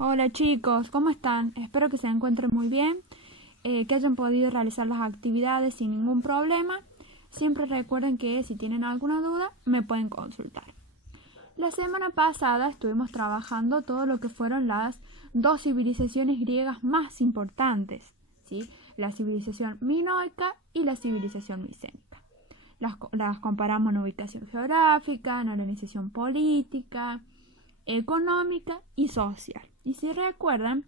Hola chicos, ¿cómo están? Espero que se encuentren muy bien, que hayan podido realizar las actividades sin ningún problema. Siempre recuerden que si tienen alguna duda me pueden consultar. La semana pasada estuvimos trabajando todo lo que fueron las dos civilizaciones griegas más importantes, ¿sí? La civilización minoica y la civilización micénica. Las comparamos en ubicación geográfica, en organización política, económica y social. Y si recuerdan,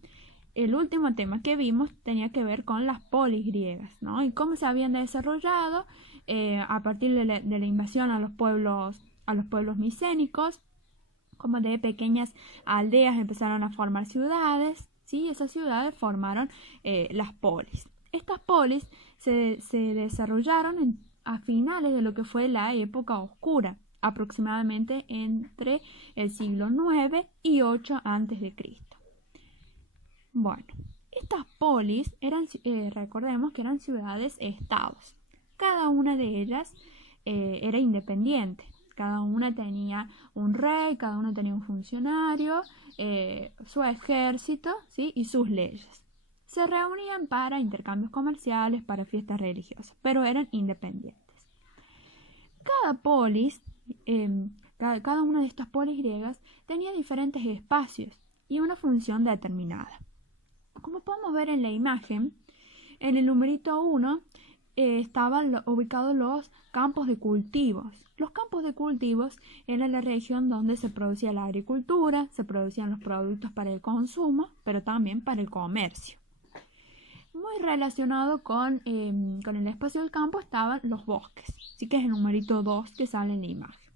el último tema que vimos tenía que ver con las polis griegas, ¿no? Y cómo se habían desarrollado a partir de la invasión a los pueblos micénicos, como de pequeñas aldeas empezaron a formar ciudades, ¿sí? Esas ciudades formaron las polis. Estas polis se desarrollaron a finales de lo que fue la época oscura, aproximadamente entre el siglo IX y 8 a.C. Bueno, estas polis recordemos que eran ciudades-estados. Cada una de ellas era independiente. Cada una tenía un rey, cada una tenía un funcionario, su ejército, ¿sí? Y sus leyes. Se reunían para intercambios comerciales, para fiestas religiosas, pero eran independientes. Cada polis, cada una de estas polis griegas tenía diferentes espacios y una función determinada. Como podemos ver en la imagen, en el numerito 1 estaban ubicados los campos de cultivos. Los campos de cultivos eran la región donde se producía la agricultura, se producían los productos para el consumo, pero también para el comercio. Muy relacionado con el espacio del campo estaban los bosques, así que es el numerito 2 que sale en la imagen.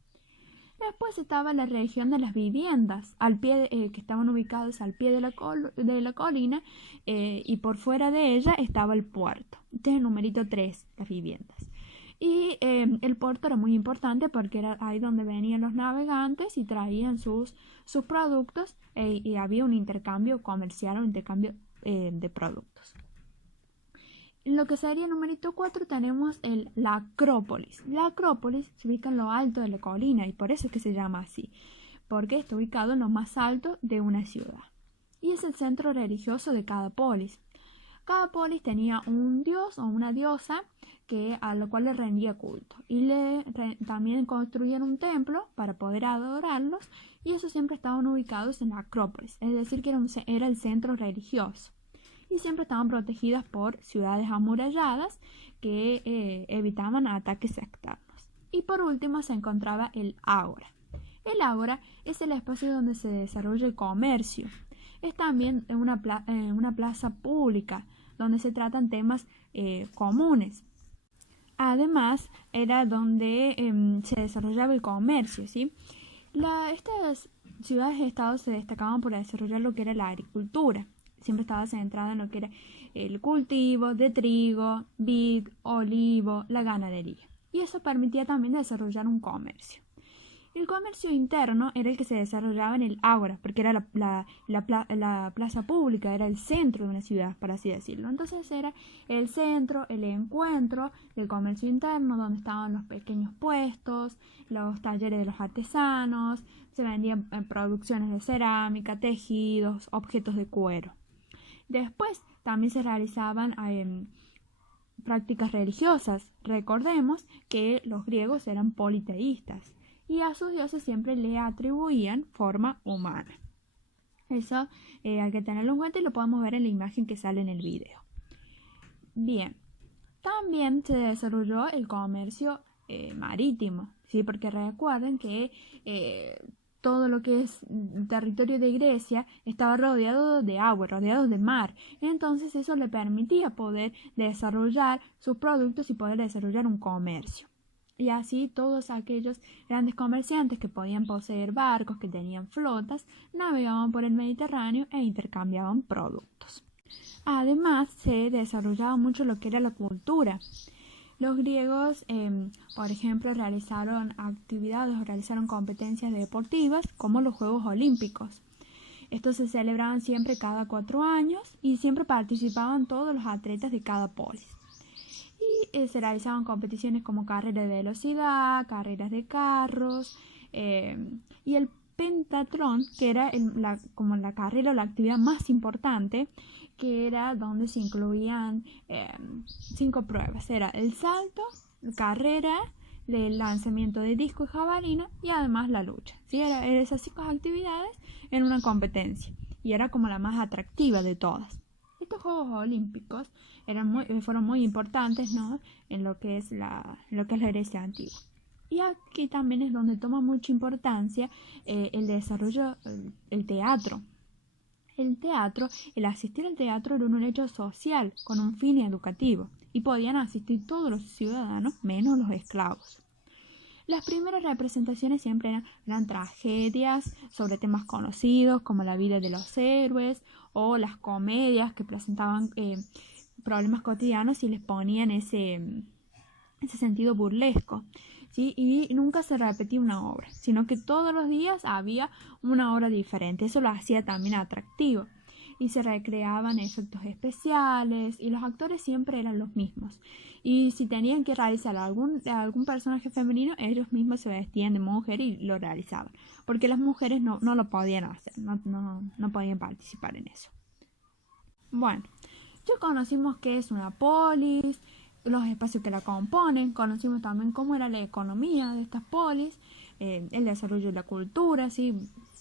Después estaba la región de las viviendas, que estaban ubicadas al pie de la colina, y por fuera de ella estaba el puerto. Este es el numerito 3, las viviendas. Y el puerto era muy importante porque era ahí donde venían los navegantes y traían sus productos, y había un intercambio comercial, un intercambio de productos. En lo que sería el numerito 4 tenemos la Acrópolis. La Acrópolis se ubica en lo alto de la colina y por eso es que se llama así, porque está ubicado en lo más alto de una ciudad. Y es el centro religioso de cada polis. Cada polis tenía un dios o una diosa a lo cual le rendía culto. Y también construyeron un templo para poder adorarlos, y esos siempre estaban ubicados en la Acrópolis, es decir, que era el centro religioso. Y siempre estaban protegidas por ciudades amuralladas que evitaban ataques externos. Y por último se encontraba el ágora. El ágora es el espacio donde se desarrolla el comercio. Es también una plaza pública donde se tratan temas comunes. Además, era donde se desarrollaba el comercio, ¿sí? Estas ciudades-estados se destacaban por desarrollar lo que era la agricultura. Siempre estaba centrada en lo que era el cultivo de trigo, vid, olivo, la ganadería. Y eso permitía también desarrollar un comercio. El comercio interno era el que se desarrollaba en el ágora, porque era la plaza pública, era el centro de una ciudad, por así decirlo. Entonces era el centro, el encuentro del comercio interno, donde estaban los pequeños puestos, los talleres de los artesanos, se vendían producciones de cerámica, tejidos, objetos de cuero. Después también se realizaban prácticas religiosas. Recordemos que los griegos eran politeístas y a sus dioses siempre le atribuían forma humana. Eso hay que tenerlo en cuenta y lo podemos ver en la imagen que sale en el video. Bien, también se desarrolló el comercio marítimo, ¿sí? Porque recuerden que todo lo que es territorio de Grecia estaba rodeado de agua, rodeado de mar. Entonces eso le permitía poder desarrollar sus productos y poder desarrollar un comercio. Y así todos aquellos grandes comerciantes que podían poseer barcos, que tenían flotas, navegaban por el Mediterráneo e intercambiaban productos. Además, se desarrollaba mucho lo que era la cultura. Los griegos, por ejemplo, realizaron actividades o realizaron competencias deportivas como los Juegos Olímpicos. Estos se celebraban siempre cada 4 años y siempre participaban todos los atletas de cada polis. Y se realizaban competiciones como carreras de velocidad, carreras de carros, y pentatlón, que era como la carrera o la actividad más importante, que era donde se incluían 5 pruebas. Era el salto, carrera, el lanzamiento de disco y jabalina y además la lucha. ¿Sí? Eran esas 5 actividades en una competencia y era como la más atractiva de todas. Estos Juegos Olímpicos fueron muy importantes, ¿no? en lo que es la Grecia antigua. Y aquí también es donde toma mucha importancia el desarrollo, el teatro. El asistir al teatro era un hecho social con un fin educativo y podían asistir todos los ciudadanos menos los esclavos. Las primeras representaciones siempre eran tragedias sobre temas conocidos como la vida de los héroes o las comedias que presentaban problemas cotidianos y les ponían ese sentido burlesco. ¿Sí? Y nunca se repetía una obra, sino que todos los días había una obra diferente. Eso lo hacía también atractivo. Y se recreaban efectos especiales y los actores siempre eran los mismos. Y si tenían que realizar algún personaje femenino, ellos mismos se vestían de mujer y lo realizaban. Porque las mujeres no lo podían hacer, no podían participar en eso. Bueno, ya conocimos qué es una polis, los espacios que la componen, conocimos también cómo era la economía de estas polis, el desarrollo de la cultura, ¿sí?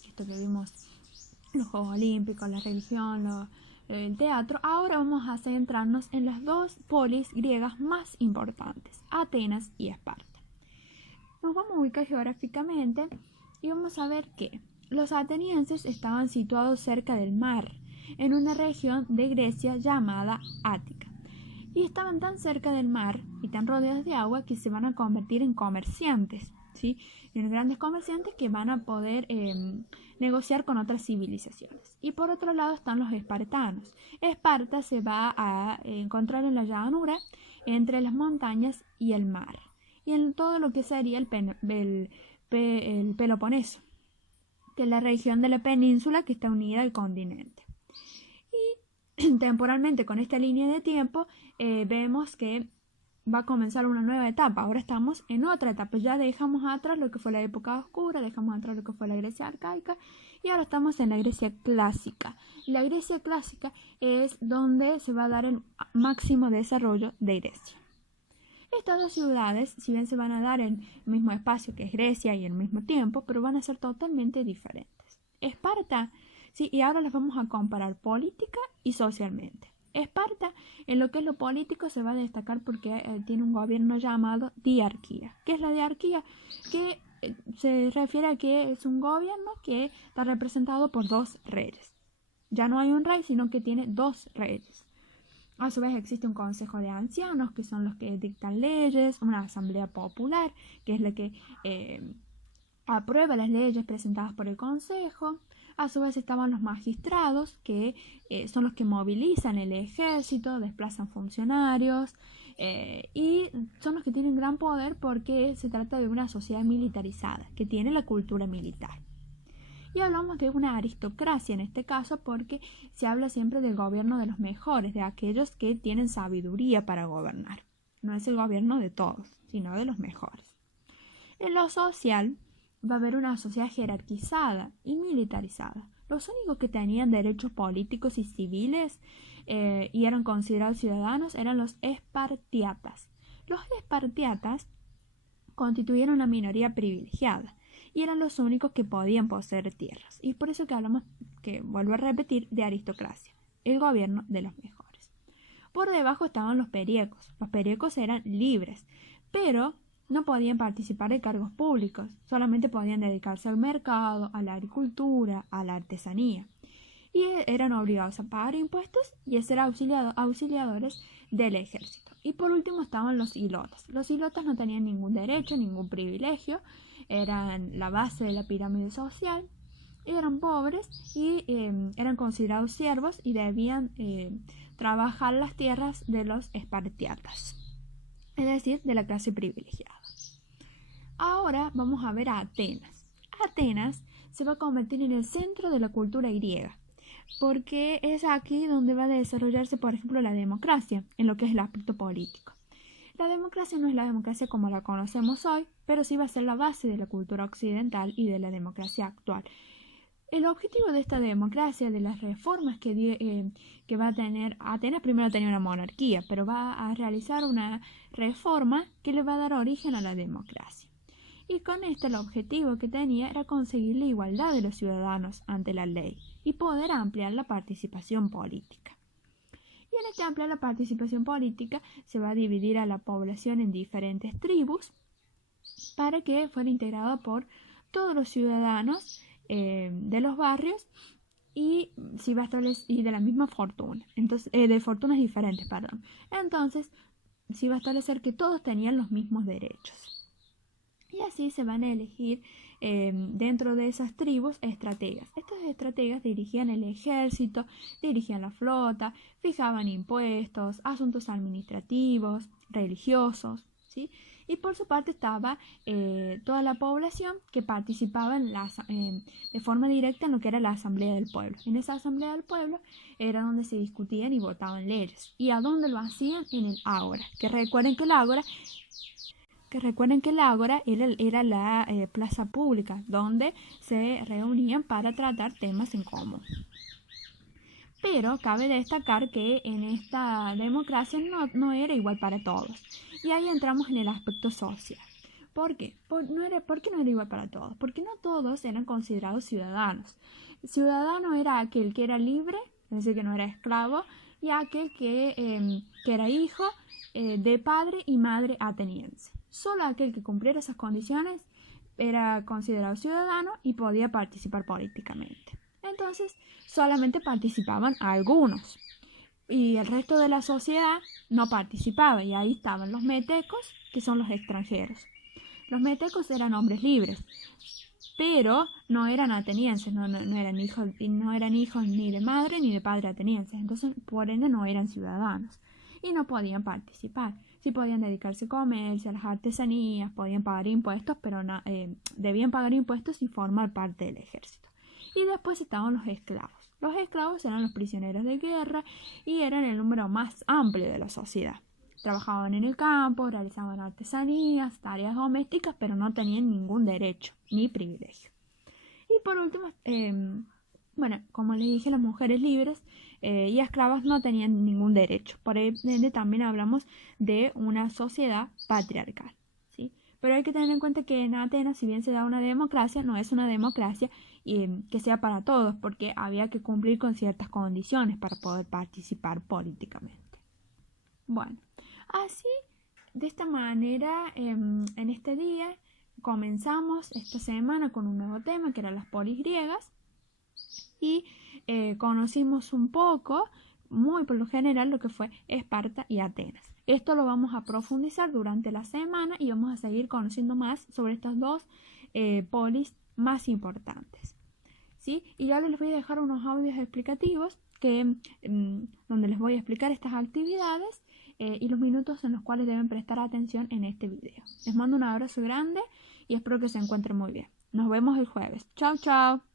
Esto que vimos, los Juegos Olímpicos, la religión, el teatro. Ahora vamos a centrarnos en las 2 polis griegas más importantes, Atenas y Esparta. Nos vamos a ubicar geográficamente y vamos a ver que los atenienses estaban situados cerca del mar, en una región de Grecia llamada Ática. Y estaban tan cerca del mar y tan rodeados de agua que se van a convertir en comerciantes, ¿sí? En grandes comerciantes que van a poder negociar con otras civilizaciones. Y por otro lado están los espartanos. Esparta se va a encontrar en la llanura entre las montañas y el mar, y en todo lo que sería el Peloponeso, que es la región de la península que está unida al continente. Y temporalmente con esta línea de tiempo vemos que va a comenzar una nueva etapa. Ahora estamos en otra etapa. Ya dejamos atrás lo que fue la época oscura, dejamos atrás lo que fue la Grecia arcaica y ahora estamos en la Grecia clásica. La Grecia clásica es donde se va a dar el máximo desarrollo de Grecia. Estas 2 ciudades, si bien se van a dar en el mismo espacio que es Grecia y en el mismo tiempo, pero van a ser totalmente diferentes. Esparta, sí, y ahora las vamos a comparar política y socialmente. Esparta, en lo que es lo político, se va a destacar porque tiene un gobierno llamado diarquía. ¿Qué es la diarquía? Que se refiere a que es un gobierno que está representado por 2 reyes. Ya no hay un rey, sino que tiene 2 reyes. A su vez existe un consejo de ancianos, que son los que dictan leyes, una asamblea popular, que es la que aprueba las leyes presentadas por el consejo. A su vez estaban los magistrados, que son los que movilizan el ejército, desplazan funcionarios y son los que tienen gran poder porque se trata de una sociedad militarizada, que tiene la cultura militar. Y hablamos de una aristocracia en este caso porque se habla siempre del gobierno de los mejores, de aquellos que tienen sabiduría para gobernar. No es el gobierno de todos, sino de los mejores. En lo social va a haber una sociedad jerarquizada y militarizada. Los únicos que tenían derechos políticos y civiles y eran considerados ciudadanos eran los espartiatas. Los espartiatas constituyeron una minoría privilegiada y eran los únicos que podían poseer tierras. Y por eso que hablamos, que vuelvo a repetir, de aristocracia, el gobierno de los mejores. Por debajo estaban los periecos. Los periecos eran libres, pero no podían participar de cargos públicos, solamente podían dedicarse al mercado, a la agricultura, a la artesanía. Y eran obligados a pagar impuestos y a ser auxiliadores del ejército. Y por último estaban los hilotas. Los hilotas no tenían ningún derecho, ningún privilegio, eran la base de la pirámide social, eran pobres y eran considerados siervos y debían trabajar las tierras de los espartiatas, es decir, de la clase privilegiada. Ahora vamos a ver a Atenas. Atenas se va a convertir en el centro de la cultura griega, porque es aquí donde va a desarrollarse, por ejemplo, la democracia, en lo que es el aspecto político. La democracia no es la democracia como la conocemos hoy, pero sí va a ser la base de la cultura occidental y de la democracia actual. El objetivo de esta democracia, de las reformas que va a tener, Atenas primero tenía una monarquía, pero va a realizar una reforma que le va a dar origen a la democracia. Y con esto el objetivo que tenía era conseguir la igualdad de los ciudadanos ante la ley y poder ampliar la participación política. Y en este ampliar la participación política se va a dividir a la población en diferentes tribus para que fuera integrada por todos los ciudadanos de los barrios y de la misma fortuna, entonces de fortunas diferentes, perdón. Entonces, se iba a establecer que todos tenían los mismos derechos. Y así se van a elegir dentro de esas tribus estrategas. Estos estrategas dirigían el ejército, dirigían la flota, fijaban impuestos, asuntos administrativos, religiosos, ¿sí? Y por su parte estaba toda la población que participaba de forma directa en lo que era la Asamblea del Pueblo. En esa Asamblea del Pueblo era donde se discutían y votaban leyes. ¿Y a dónde lo hacían? En el ágora. Que recuerden que el ágora era la plaza pública donde se reunían para tratar temas en común. Pero cabe destacar que en esta democracia no era igual para todos. Y ahí entramos en el aspecto social. ¿Por qué? ¿Por qué no era igual para todos? Porque no todos eran considerados ciudadanos. Ciudadano era aquel que era libre, es decir, que no era esclavo, y aquel que era hijo de padre y madre ateniense. Solo aquel que cumpliera esas condiciones era considerado ciudadano y podía participar políticamente. Entonces, solamente participaban algunos y el resto de la sociedad no participaba, y ahí estaban los metecos, que son los extranjeros. Los metecos eran hombres libres, pero no eran atenienses, no eran hijos ni de madre ni de padre atenienses, entonces por ende no eran ciudadanos y no podían participar. Sí podían dedicarse al comercio, a las artesanías, podían pagar impuestos, pero debían pagar impuestos y formar parte del ejército. Y después estaban los esclavos. Los esclavos eran los prisioneros de guerra y eran el número más amplio de la sociedad. Trabajaban en el campo, realizaban artesanías, tareas domésticas, pero no tenían ningún derecho ni privilegio. Y por último, como les dije, las mujeres libres y esclavas no tenían ningún derecho. Por ende, también hablamos de una sociedad patriarcal, ¿sí? Pero hay que tener en cuenta que en Atenas, si bien se da una democracia, no es una democracia que sea para todos, porque había que cumplir con ciertas condiciones para poder participar políticamente. Bueno, así, de esta manera, en este día comenzamos esta semana con un nuevo tema que eran las polis griegas y conocimos un poco, muy por lo general, lo que fue Esparta y Atenas. Esto lo vamos a profundizar durante la semana y vamos a seguir conociendo más sobre estas dos polis más importantes, ¿sí? Y ya les voy a dejar unos audios explicativos donde les voy a explicar estas actividades y los minutos en los cuales deben prestar atención en este video. Les mando un abrazo grande y espero que se encuentren muy bien. Nos vemos el jueves. Chao, chao.